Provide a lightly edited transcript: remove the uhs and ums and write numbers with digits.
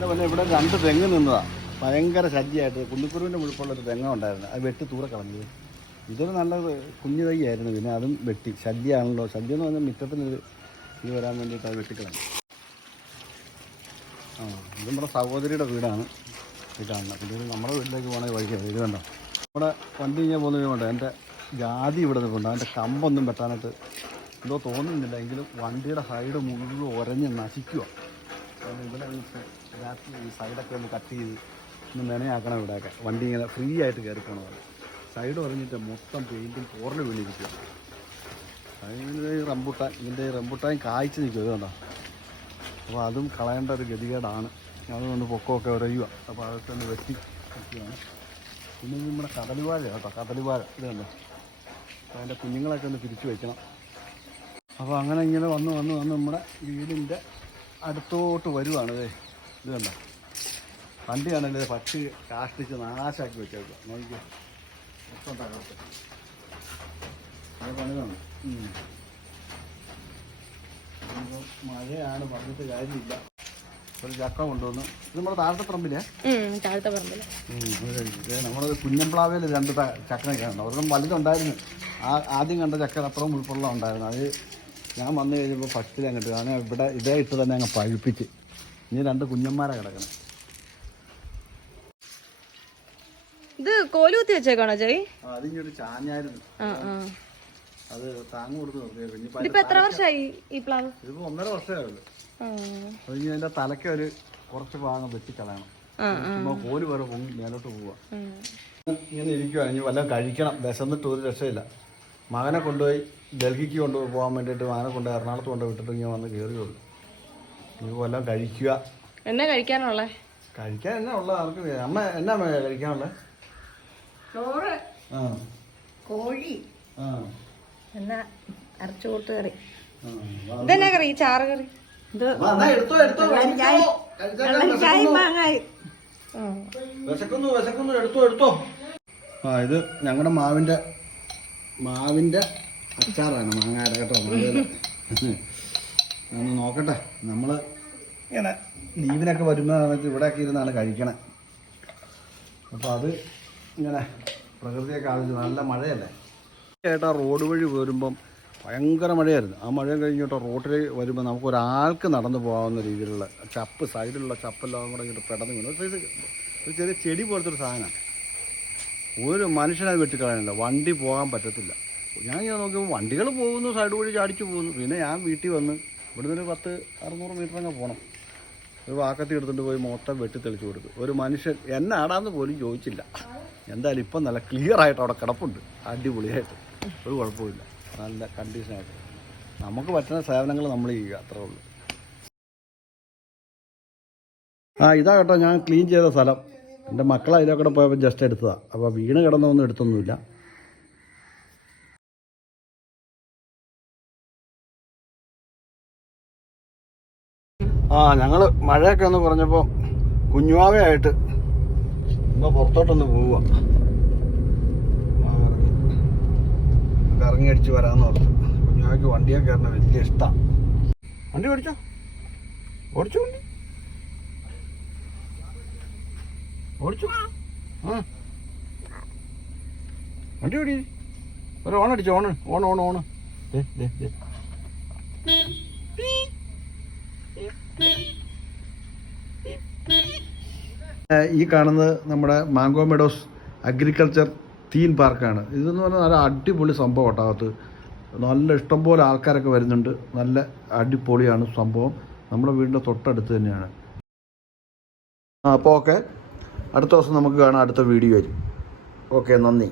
പിന്നെ ഇവിടെ 2 തെങ്ങ് നിന്നതാണ്. ഭയങ്കര ശല്യമായിട്ട് കുന്നിക്കുരുവിൻ്റെ മുഴുപ്പുള്ളൊരു തെങ്ങ ഉണ്ടായിരുന്നു. അത് വെട്ടി തൂരെ കളഞ്ഞത്. ഇതൊരു നല്ല കുഞ്ഞു തൈയായിരുന്നു. പിന്നെ അതും വെട്ടി. ശല്യമാണല്ലോ. ശല്യം എന്ന് പറഞ്ഞാൽ മുറ്റത്തിനൊരു ഇത് വരാൻ വേണ്ടിയിട്ട് അത് വെട്ടിക്കളഞ്ഞു. ഇത് നമ്മുടെ സഹോദരിയുടെ വീടാണ് ഈ കാണുന്നത്. പിന്നെ നമ്മുടെ വീട്ടിലേക്ക് പോകണ വഴിക്കാണ്. ഇത് കണ്ടോ, ഇവിടെ വണ്ടി ഇങ്ങനെ പോകുന്ന വീടുണ്ട്. എൻ്റെ ജാതി ഇവിടെ നിൽക്കുന്നുണ്ട്. അതിൻ്റെ കമ്പൊന്നും വെട്ടാനായിട്ട് എന്തോ തോന്നുന്നില്ല. എങ്കിലും വണ്ടിയുടെ സൈഡ് മുഴുവൻ ഉരഞ്ഞ് നശിക്കുക. ഇവിടെ രാത്രി ഈ സൈഡൊക്കെ ഒന്ന് കട്ട് ചെയ്ത് ഒന്ന് മെനയാക്കണം. ഇവിടെയൊക്കെ വണ്ടി ഇങ്ങനെ ഫ്രീ ആയിട്ട് കയറി പോകണത്. സൈഡ് ഉറഞ്ഞിട്ട് മൊത്തം പെയിൻറ്റും പോറിൽ വീണിരിക്കുക. അതിൻ്റെ ഈ റംബുട്ടാൻ കായ്ച്ച് നിൽക്കുക. ഇത് കണ്ടോ. അപ്പോൾ അതും കളയേണ്ട ഒരു ഗതികേടാണ്. അതുകൊണ്ട് പൊക്കമൊക്കെ ഉരയുക. അപ്പോൾ അതൊക്കെ ഒന്ന് വെക്കുകയാണ്. പിന്നെ നമ്മുടെ കദളിവാഴ കേട്ടോ, കദളിവാഴ ഇത് കണ്ടോ. അപ്പോൾ അതിൻ്റെ കുഞ്ഞുങ്ങളൊക്കെ ഒന്ന് തിരിച്ചു വയ്ക്കണം. അപ്പോൾ അങ്ങനെ ഇങ്ങനെ വന്ന് നമ്മുടെ വീടിൻ്റെ അടുത്തോട്ട് വരുവാണ്. ഇത് കണ്ടോ, വണ്ടിയാണല്ലേ പക്ഷി കാഷ്ടിച്ച് നാശാക്കി വെച്ചേക്കുക. നോക്കിക്കോ, മൊത്തം തകർത്ത് അത് പണിതാണ്. മഴയാണ്, പറഞ്ഞിട്ട് കാര്യമില്ല. ഒരു ചക്ക കൊണ്ടുവന്നു. ഇത് നമ്മുടെ താഴത്തെ പറമ്പിലേ നമ്മുടെ കുഞ്ഞംപ്ലാവയിൽ 2 ചക്ക നിൽക്കാനുണ്ട്. ഒരെണ്ണം വലുതുണ്ടായിരുന്നു. ആദ്യം കണ്ട ചക്ക അപ്പുറം ഉൾപ്പുള്ള ഉണ്ടായിരുന്നു. അത് ഞാൻ വന്നു കഴിഞ്ഞപ്പോൾ ഫസ്റ്റിൽ അങ്ങോട്ട് കാരണം ഇവിടെ ഇതേ ഇട്ട് തന്നെ അങ്ങ് പഴുപ്പിച്ച്. ഇനി 2 കുഞ്ഞന്മാരാണ് കിടക്കണം. ഇത് കോലുകുത്തി വെച്ചേക്കാണോ ചേച്ചി? അതിങ്ങോട്ട് ചാഞ്ഞായിരുന്നു. അത് താങ്ങ് കൊടുത്ത് നിർത്തിയത്. ഇതിപ്പോ എത്ര വർഷമായി ഈ പ്ലാവ്? ഇതിപ്പോ 1.5 വർഷമായുള്ളൂ. അത് ഇനി അതിന്റെ തലയ്ക്ക് ഒരു കുറച്ച് ഭാഗം വെട്ടിക്കളയണം. കോല് പോലെ പൊങ്ങി മേലോട്ട് പോവുക. ഇങ്ങനെ ഇരിക്കുവാണ്. ഇനി വല്ലതും കഴിക്കണം. വിശന്നിട്ട് ഒരു രക്ഷയില്ല. മകനെ കൊണ്ടുപോയി ഡൽഹിക്ക് കൊണ്ടുപോകാൻ വേണ്ടിയിട്ട് മകനെ കൊണ്ടുപോയി എറണാകുളത്ത് കൊണ്ടുപോയി വിട്ടിട്ട് ഇങ്ങനെ വന്ന് കയറിയുള്ളൂ. ഇനി വല്ലതും കഴിക്കുക. എന്നാ കഴിക്കാനുള്ളത്? കഴിക്കാൻ എന്നാ ഉള്ളത് ആർക്ക്? അമ്മ എന്നാ കഴിക്കാനുള്ളത്? ചോറ്, കോഴി, എന്നാ അരച്ചുകൂട്ട് കറി. ഇതെന്നാ കറി? ചാറ് കറി. മാങ്ങായി എടുത്തോ. ഇത് ഞങ്ങളുടെ മാവിൻ്റെ അച്ചാറാണ്. മാങ്ങയുടെ കേട്ടോ. ഒന്ന് നോക്കട്ടെ. നമ്മൾ ഇങ്ങനെ ലീവിനൊക്കെ വരുമ്പോൾ സമയത്ത് ഇവിടെയൊക്കെ ഇരുന്നാണ് കഴിക്കണേ. അപ്പോൾ അത് ഇങ്ങനെ പ്രകൃതിയൊക്കെ ആവശ്യം. നല്ല മഴയല്ലേ ചേട്ടാ. റോഡ് വഴി വരുമ്പം ഭയങ്കര മഴയായിരുന്നു. ആ മഴ കഴിഞ്ഞിട്ട് റോഡിൽ വരുമ്പോൾ നമുക്കൊരാൾക്ക് നടന്നു പോകാവുന്ന രീതിയിലുള്ള ചപ്പ്, സൈഡിലുള്ള ചപ്പെല്ലാം കൂടെ ഇങ്ങോട്ട് പെടന്ന് വീണു. ഇത് ഒരു ചെറിയ ചെടി പോലത്തെ ഒരു സാധനമാണ്. ഒരു മനുഷ്യനത് വെട്ടിക്കളയാനില്ല. വണ്ടി പോകാൻ പറ്റത്തില്ല. ഞാൻ നോക്കിയപ്പോൾ വണ്ടികൾ പോകുന്നു, സൈഡ് വഴി ചാടിച്ചു പോകുന്നു. പിന്നെ ഞാൻ വീട്ടിൽ വന്ന് ഇവിടുന്ന് ഒരു 1000-600 മീറ്റർ അങ്ങ് പോകണം. ഒരു വാക്കത്തി എടുത്തുകൊണ്ട് പോയി മൊത്തം വെട്ടി തെളിച്ചു കൊടുത്തു. ഒരു മനുഷ്യൻ എന്നാടാന്ന് പോലും ചോദിച്ചില്ല. എന്തായാലും ഇപ്പം നല്ല ക്ലിയർ ആയിട്ട് അവിടെ കിടപ്പുണ്ട്. അടിപൊളിയായിട്ട്, ഒരു കുഴപ്പമില്ല. നല്ല കണ്ടീഷനായിട്ട് നമുക്ക് പറ്റുന്ന സേവനങ്ങൾ നമ്മൾ ചെയ്യുക, അത്രേ ഉള്ളൂ. ഇതാ കേട്ടോ ഞാൻ ക്ലീൻ ചെയ്ത സ്ഥലം. എൻ്റെ മക്കൾ അതിലൊക്കെ പോയപ്പോൾ ജസ്റ്റ് എടുത്തതാണ്. അപ്പോൾ വീണ് കിടന്നൊന്നും എടുത്തൊന്നുമില്ല. ഞങ്ങൾ മഴയൊക്കെ ഒന്ന് കുറഞ്ഞപ്പോൾ കുഞ്ഞുവാവയായിട്ട് ഇപ്പോൾ പുറത്തോട്ടൊന്ന് പോവുക. കറങ്ങി അടിച്ച് വരാമെന്ന് ഓർത്തു. കുഞ്ഞുവാവയ്ക്ക് വണ്ടിയൊക്കെ കയറണ വലിയ ഇഷ്ടമാണ്. വണ്ടി ഓടിച്ചോ, ഓടിച്ചു വണ്ടി ഓടിച്ചു. വണ്ടി ഓടി. ഒരു ഓണടിച്ചോ. ഓണ്. ഈ കാണുന്നത് നമ്മുടെ മാംഗോ മെഡോസ് അഗ്രികൾച്ചർ തീം പാർക്കാണ്. ഇതെന്ന് പറഞ്ഞാൽ നല്ല അടിപൊളി സംഭവം. ഒട്ടാകത്ത് നല്ല ഇഷ്ടംപോലെ ആൾക്കാരൊക്കെ വരുന്നുണ്ട്. നല്ല അടിപൊളിയാണ് സംഭവം. നമ്മുടെ വീടിൻ്റെ തൊട്ടടുത്ത് തന്നെയാണ്. അപ്പോൾ ഓക്കെ, അടുത്ത ദിവസം നമുക്ക് കാണാം. അടുത്ത വീഡിയോ വരും. ഓക്കെ, നന്ദി.